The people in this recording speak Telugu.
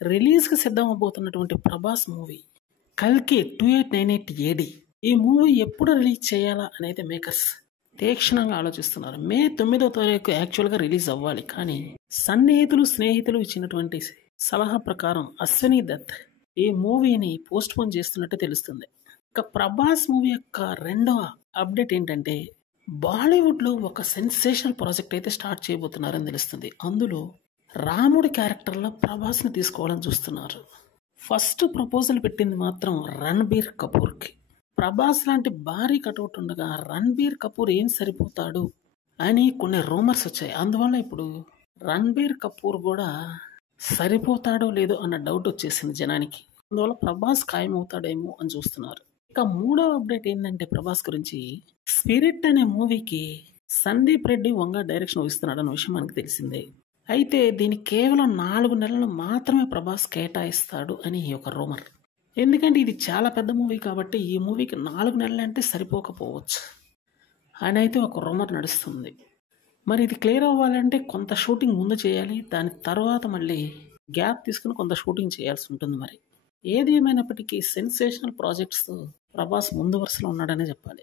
రిలీజ్‌కి సిద్ధమవబోతున్నటువంటి 'ప్రభాస్' మూవీ 'కల్కి 2898 ఏడీ' ఈ మూవీ ఎప్పుడు రిలీజ్ చేయాలా అనేది మేకర్స్ తీక్షణంగా ఆలోచిస్తున్నారు. మే 9వ తారీఖు యాక్చువల్‌గా రిలీజ్ అవ్వాలి. కానీ సన్నిహితులు, స్నేహితులు ఇచ్చినటువంటి సలహా ప్రకారం అశ్విని దత్ ఈ మూవీని పోస్ట్‌పోన్ చేస్తున్నట్టు తెలుస్తుంది. ఇక 'ప్రభాస్' మూవీ యొక్క రెండవ అప్డేట్ ఏంటంటే బాలీవుడ్‌లో ఒక సెన్సేషనల్ ప్రాజెక్ట్ అయితే స్టార్ట్ చేయబోతున్నారని తెలుస్తుంది. అందులో రాముడి క్యారెక్టర్‌లో ప్రభాస్‌ని తీసుకోవాలని చూస్తున్నారు. ఫస్ట్ ప్రపోజల్ పెట్టింది మాత్రం రణబీర్ కపూర్‌కి. ప్రభాస్ లాంటి భారీ కటౌట్ ఉండగా రణబీర్ కపూర్ ఏం సరిపోతాడు అని కొన్ని రూమర్స్ వచ్చాయి. అందువల్ల ఇప్పుడు రణబీర్ కపూర్ కూడా సరిపోతాడో లేదో అన్న డౌట్ వచ్చేసింది జనానికి. అందువల్ల ప్రభాస్ ఖాయమవుతాడేమో అని చూస్తున్నారు. ఇక మూడవ అప్డేట్ ఏంటంటే ప్రభాస్ గురించి 'స్పిరిట్' అనే మూవీకి సందీప్ రెడ్డి వంగ డైరెక్షన్ వహిస్తున్నాడన్న విషయం మనకు తెలిసిందే. అయితే దీనికి కేవలం 4 నెలలు మాత్రమే ప్రభాస్ కేటాయిస్తాడు అని ఒక రూమర్. ఎందుకంటే ఇది చాలా పెద్ద మూవీ కాబట్టి ఈ మూవీకి 4 నెలలంటే సరిపోకపోవచ్చు అని అయితే ఒక రూమర్ నడుస్తుంది. మరి ఇది క్లియర్ అవ్వాలంటే కొంత షూటింగ్ ముందు చేయాలి. దాని తర్వాత మళ్ళీ గ్యాప్ తీసుకుని కొంత షూటింగ్ చేయాల్సి ఉంటుంది. మరి ఏది ఏమైనప్పటికీ సెన్సేషనల్ ప్రాజెక్ట్స్‌తో ప్రభాస్ ముందు వరుసలో ఉన్నాడనే చెప్పాలి.